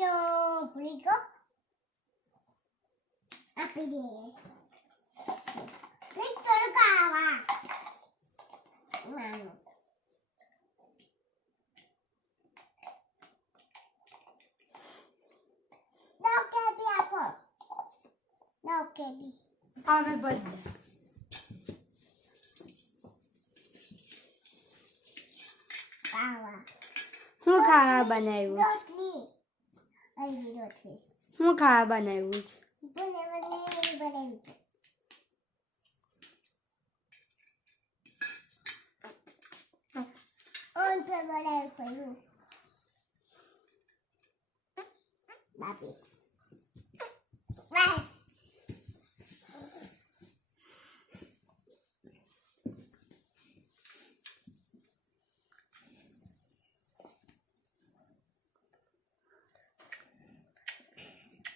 ચોપડી કો આપી દે એક તડકાવા નાનો કેબી આપો કેબી આવે બધે આવા શું ખાવા બનાવ્યું છે રોટલી અહીં રોટલી શું ખાવા બનાવ્યું છે બોલે બનાવી ઓન पे बनाए कोई बापी